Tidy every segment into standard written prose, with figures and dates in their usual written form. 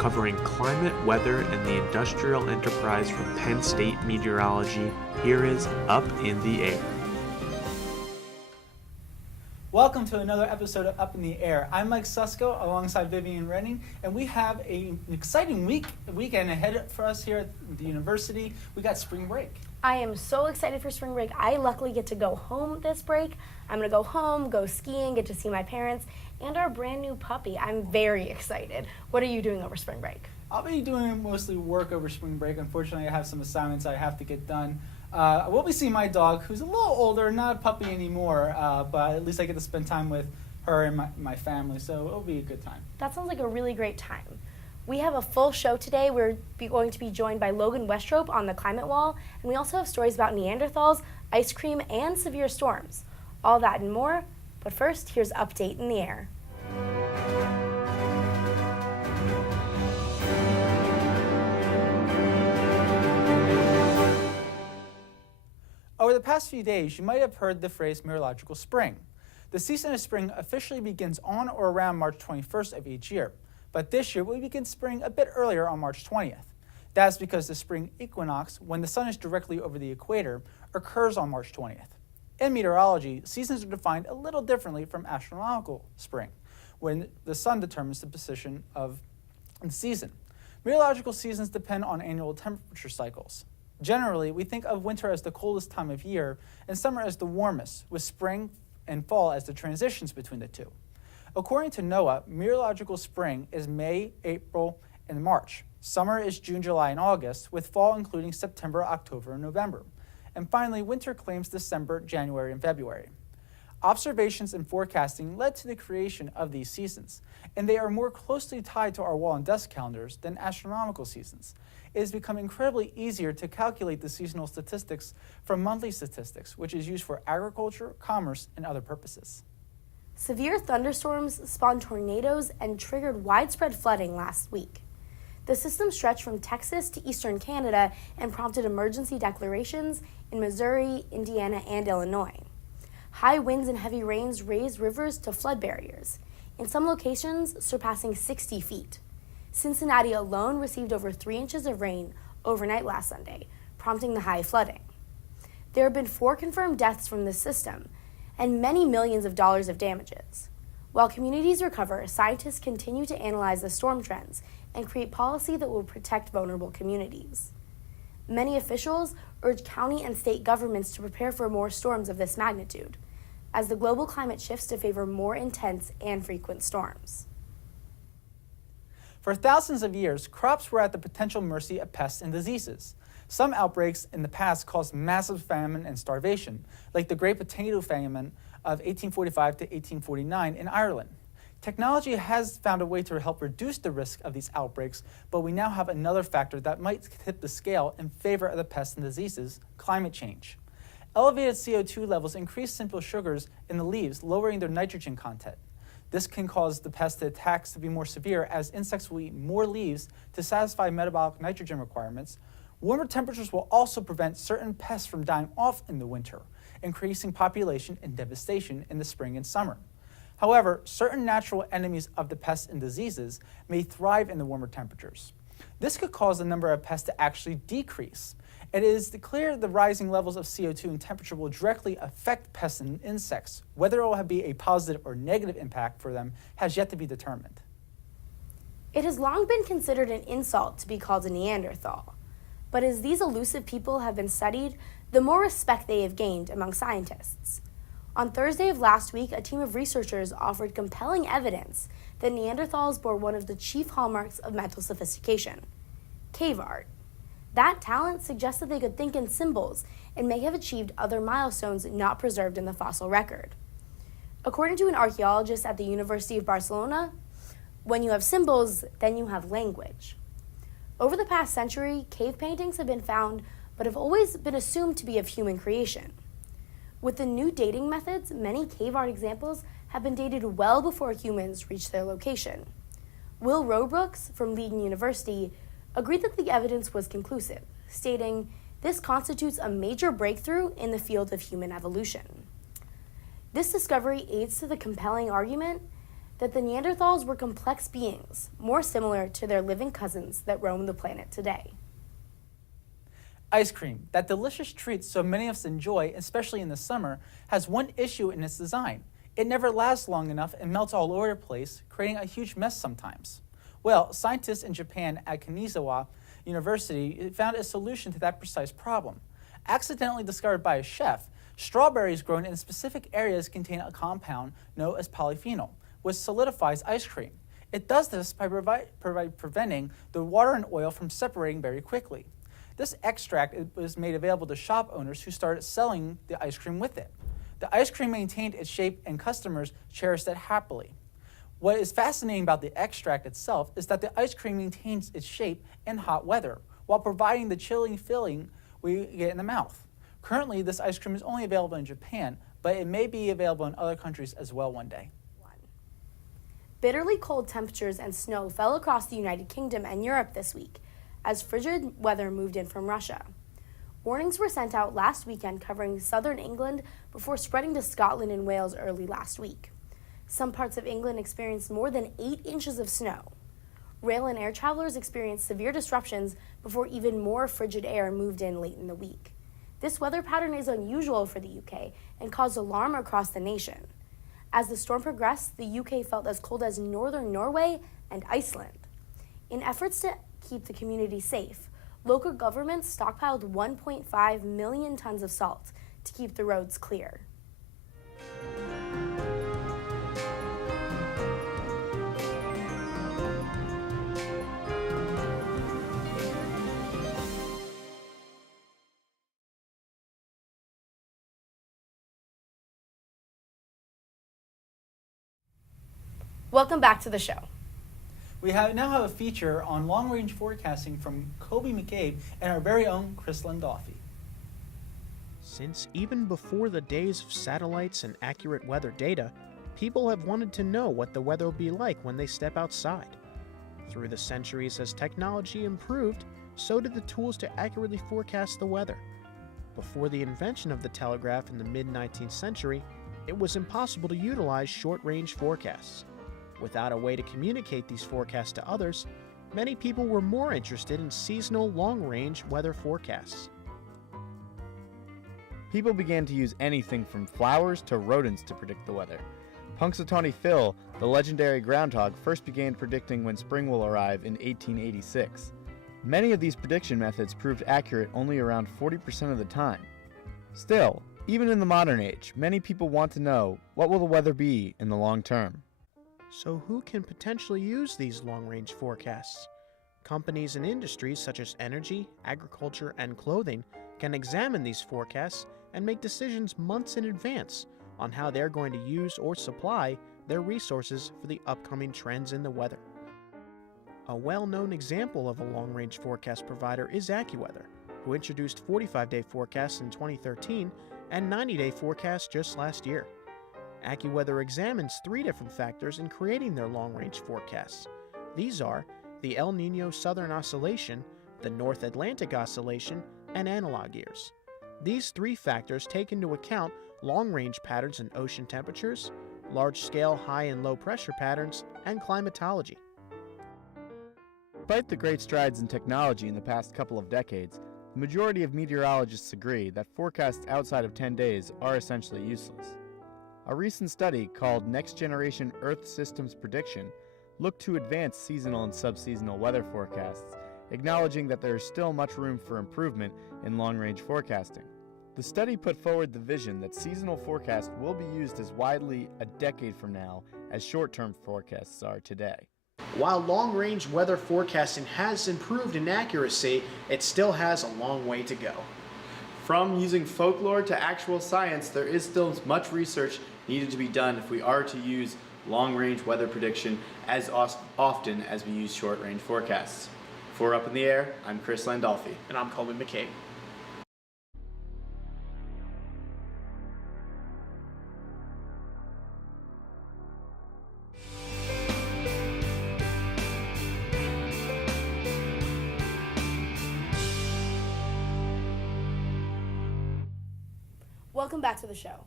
covering climate, weather, and the industrial enterprise from Penn State Meteorology. Here is Up in the Air. Welcome to another episode of Up in the Air. I'm Mike Susko alongside Vivian Renning, and we have an exciting weekend ahead for us here at the university. We got spring break. I am so excited for spring break. I luckily get to go home this break. I'm going to go home, go skiing, get to see my parents, and our brand new puppy. I'm very excited. What are you doing over spring break? I'll be doing mostly work over spring break. Unfortunately, I have some assignments I have to get done. I will be seeing my dog, who's a little older, not a puppy anymore, but at least I get to spend time with her and my family, so it'll be a good time. That sounds like a really great time. We have a full show today. We're going to be joined by Logan Westrop on the climate wall, and we also have stories about Neanderthals, ice cream, and severe storms. All that and more, but first, here's Update in the Air. Over the past few days, you might have heard the phrase meteorological spring. The season of spring officially begins on or around March 21st of each year, but this year we begin spring a bit earlier on March 20th. That's because the spring equinox, when the sun is directly over the equator, occurs on March 20th. In meteorology, seasons are defined a little differently from astronomical spring, when the sun determines the position of the season. Meteorological seasons depend on annual temperature cycles. Generally, we think of winter as the coldest time of year and summer as the warmest, with spring and fall as the transitions between the two. According to NOAA, meteorological spring is May, April, and March. Summer is June, July, and August, with fall including September, October, and November. And finally, winter claims December, January, and February. Observations and forecasting led to the creation of these seasons, and they are more closely tied to our wall and desk calendars than astronomical seasons. It has become incredibly easier to calculate the seasonal statistics from monthly statistics, which is used for agriculture, commerce, and other purposes. Severe thunderstorms spawned tornadoes and triggered widespread flooding last week. The system stretched from Texas to eastern Canada and prompted emergency declarations in Missouri, Indiana, and Illinois. High winds and heavy rains raised rivers to flood barriers, in some locations surpassing 60 feet. Cincinnati alone received over 3 inches of rain overnight last Sunday, prompting the high flooding. There have been 4 confirmed deaths from this system and many millions of dollars of damages. While communities recover, scientists continue to analyze the storm trends and create policy that will protect vulnerable communities. Many officials urge county and state governments to prepare for more storms of this magnitude, as the global climate shifts to favor more intense and frequent storms. For thousands of years, crops were at the potential mercy of pests and diseases. Some outbreaks in the past caused massive famine and starvation, like the Great Potato Famine of 1845 to 1849 in Ireland. Technology has found a way to help reduce the risk of these outbreaks, but we now have another factor that might tip the scale in favor of the pests and diseases: climate change. Elevated CO2 levels increase simple sugars in the leaves, lowering their nitrogen content. This can cause the pest attacks to be more severe, as insects will eat more leaves to satisfy metabolic nitrogen requirements. Warmer temperatures will also prevent certain pests from dying off in the winter, increasing population and devastation in the spring and summer. However, certain natural enemies of the pests and diseases may thrive in the warmer temperatures. This could cause the number of pests to actually decrease. It is clear the rising levels of CO2 and temperature will directly affect pests and insects. Whether it will be a positive or negative impact for them has yet to be determined. It has long been considered an insult to be called a Neanderthal, but as these elusive people have been studied, the more respect they have gained among scientists. On Thursday of last week, a team of researchers offered compelling evidence that Neanderthals bore one of the chief hallmarks of mental sophistication: cave art. That talent suggests that they could think in symbols and may have achieved other milestones not preserved in the fossil record. According to an archaeologist at the University of Barcelona, when you have symbols, then you have language. Over the past century, cave paintings have been found, but have always been assumed to be of human creation. With the new dating methods, many cave art examples have been dated well before humans reached their location. Will Robrooks from Leiden University agreed that the evidence was conclusive, stating, "This constitutes a major breakthrough in the field of human evolution." This discovery aids to the compelling argument that the Neanderthals were complex beings, more similar to their living cousins that roam the planet today. Ice cream, that delicious treat so many of us enjoy, especially in the summer, has one issue in its design. It never lasts long enough and melts all over the place, creating a huge mess sometimes. Well, scientists in Japan at Kanazawa University found a solution to that precise problem. Accidentally discovered by a chef, strawberries grown in specific areas contain a compound known as polyphenol, which solidifies ice cream. It does this by preventing the water and oil from separating very quickly. This extract was made available to shop owners who started selling the ice cream with it. The ice cream maintained its shape and customers cherished it happily. What is fascinating about the extract itself is that the ice cream maintains its shape in hot weather while providing the chilling feeling we get in the mouth. Currently, this ice cream is only available in Japan, but it may be available in other countries as well one day. Bitterly cold temperatures and snow fell across the United Kingdom and Europe this week as frigid weather moved in from Russia. Warnings were sent out last weekend covering southern England before spreading to Scotland and Wales early last week. Some parts of England experienced more than 8 inches of snow. Rail and air travelers experienced severe disruptions before even more frigid air moved in late in the week. This weather pattern is unusual for the UK and caused alarm across the nation. As the storm progressed, the UK felt as cold as northern Norway and Iceland. In efforts to keep the community safe, local governments stockpiled 1.5 million tons of salt to keep the roads clear. Welcome back to the show. We now have a feature on long-range forecasting from Kobe McCabe and our very own Chris Landolfi. Since even before the days of satellites and accurate weather data, people have wanted to know what the weather will be like when they step outside. Through the centuries, as technology improved, so did the tools to accurately forecast the weather. Before the invention of the telegraph in the mid-19th century, it was impossible to utilize short-range forecasts. Without a way to communicate these forecasts to others, many people were more interested in seasonal long-range weather forecasts. People began to use anything from flowers to rodents to predict the weather. Punxsutawney Phil, the legendary groundhog, first began predicting when spring will arrive in 1886. Many of these prediction methods proved accurate only around 40% of the time. Still, even in the modern age, many people want to know, what will the weather be in the long term? So who can potentially use these long-range forecasts? Companies and industries such as energy, agriculture, and clothing can examine these forecasts and make decisions months in advance on how they're going to use or supply their resources for the upcoming trends in the weather. A well-known example of a long-range forecast provider is AccuWeather, who introduced 45-day forecasts in 2013 and 90-day forecasts just last year. AccuWeather examines 3 different factors in creating their long-range forecasts. These are the El Niño Southern Oscillation, the North Atlantic Oscillation, and analog years. These 3 factors take into account long-range patterns in ocean temperatures, large-scale high and low pressure patterns, and climatology. Despite the great strides in technology in the past couple of decades, the majority of meteorologists agree that forecasts outside of 10 days are essentially useless. A recent study called Next Generation Earth Systems Prediction looked to advance seasonal and subseasonal weather forecasts, acknowledging that there is still much room for improvement in long-range forecasting. The study put forward the vision that seasonal forecasts will be used as widely a decade from now as short-term forecasts are today. While long-range weather forecasting has improved in accuracy, it still has a long way to go. From using folklore to actual science, there is still much research needed to be done if we are to use long-range weather prediction as often as we use short-range forecasts. For Up in the Air, I'm Chris Landolfi. And I'm Coleman McCabe. Welcome back to the show.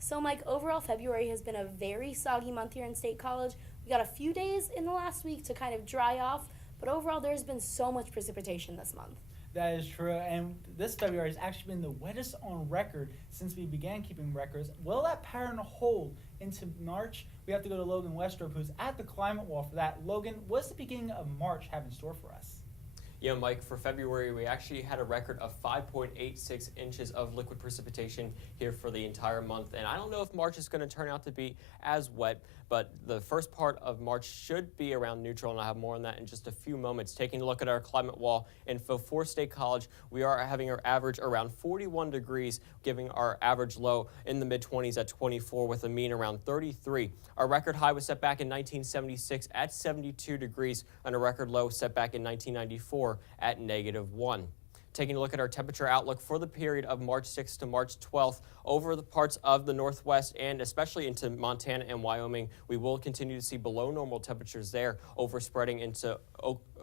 So Mike, overall February has been a very soggy month here in State College We got a few days in the last week to kind of dry off, but overall there's been so much precipitation this month. That is true, and this February has actually been the wettest on record since we began keeping records. Will that pattern hold into March? We have to go to Logan Westrup, who's at the climate wall for that. Logan, what's the beginning of March have in store for us? Yeah, Mike, for February, we actually had a record of 5.86 inches of liquid precipitation here for the entire month. And I don't know if March is going to turn out to be as wet, but the first part of March should be around neutral, and I'll have more on that in just a few moments. Taking a look at our climate wall info for State College, we are having our average around 41 degrees, giving our average low in the mid-20s at 24 with a mean around 33. Our record high was set back in 1976 at 72 degrees, and a record low set back in 1994 at -1. Taking a look at our temperature outlook for the period of March 6th to March 12th over the parts of the Northwest and especially into Montana and Wyoming, we will continue to see below normal temperatures there, overspreading into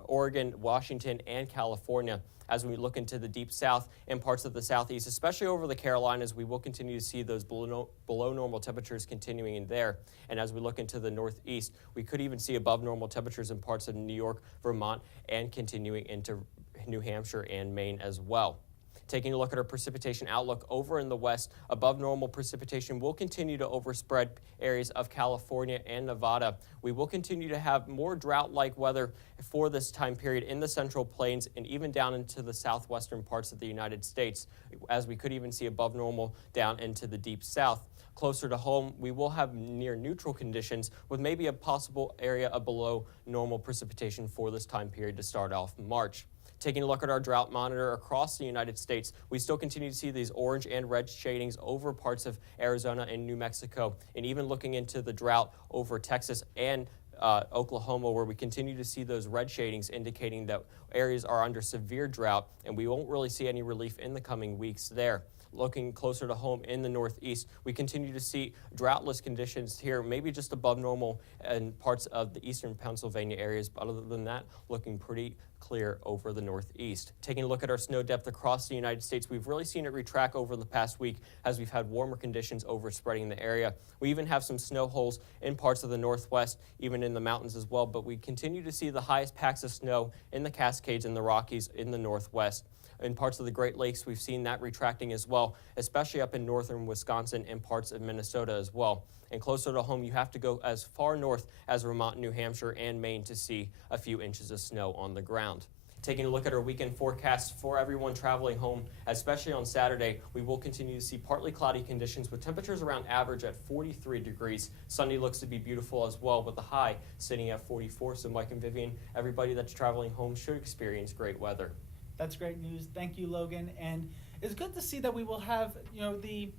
Oregon, Washington, and California. As we look into the deep south and parts of the southeast, especially over the Carolinas, we will continue to see those below normal temperatures continuing in there. And as we look into the northeast, we could even see above normal temperatures in parts of New York, Vermont, and continuing into New Hampshire and Maine as well. Taking a look at our precipitation outlook over in the west, above normal precipitation will continue to overspread areas of California and Nevada. We will continue to have more drought-like weather for this time period in the Central Plains and even down into the southwestern parts of the United States, as we could even see above normal down into the deep south. Closer to home, we will have near neutral conditions with maybe a possible area of below normal precipitation for this time period to start off March. Taking a look at our drought monitor across the United States, we still continue to see these orange and red shadings over parts of Arizona and New Mexico, and even looking into the drought over Texas and Oklahoma, where we continue to see those red shadings indicating that areas are under severe drought, and we won't really see any relief in the coming weeks there. Looking closer to home in the northeast, we continue to see droughtless conditions here, maybe just above normal in parts of the eastern Pennsylvania areas, but other than that, looking pretty clear over the northeast. Taking a look at our snow depth across the United States, we've really seen it retract over the past week as we've had warmer conditions overspreading the area. We even have some snow holes in parts of the northwest, even in the mountains as well, but we continue to see the highest packs of snow in the Cascades and the Rockies in the northwest. In parts of the Great Lakes, we've seen that retracting as well, especially up in northern Wisconsin and parts of Minnesota as well. And closer to home, you have to go as far north as Vermont, New Hampshire, and Maine to see a few inches of snow on the ground. Taking a look at our weekend forecast for everyone traveling home, especially on Saturday, we will continue to see partly cloudy conditions with temperatures around average at 43 degrees. Sunday looks to be beautiful as well, with the high sitting at 44. So Mike and Vivian, everybody that's traveling home should experience great weather. That's great news. Thank you, Logan. And it's good to see that we will have, the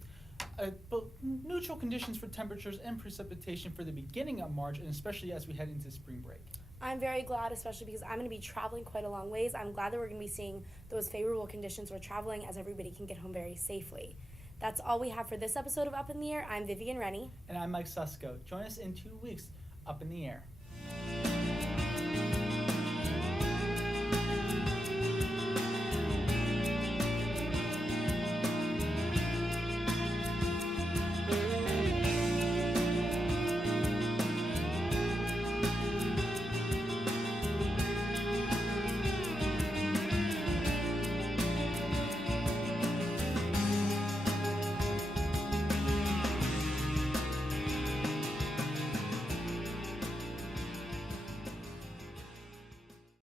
neutral conditions for temperatures and precipitation for the beginning of March, and especially as we head into spring break. I'm very glad, especially because I'm going to be traveling quite a long ways. I'm glad that we're going to be seeing those favorable conditions for traveling as everybody can get home very safely. That's all we have for this episode of Up in the Air. I'm Vivian Rennie. And I'm Mike Susko. Join us in 2 weeks, Up in the Air.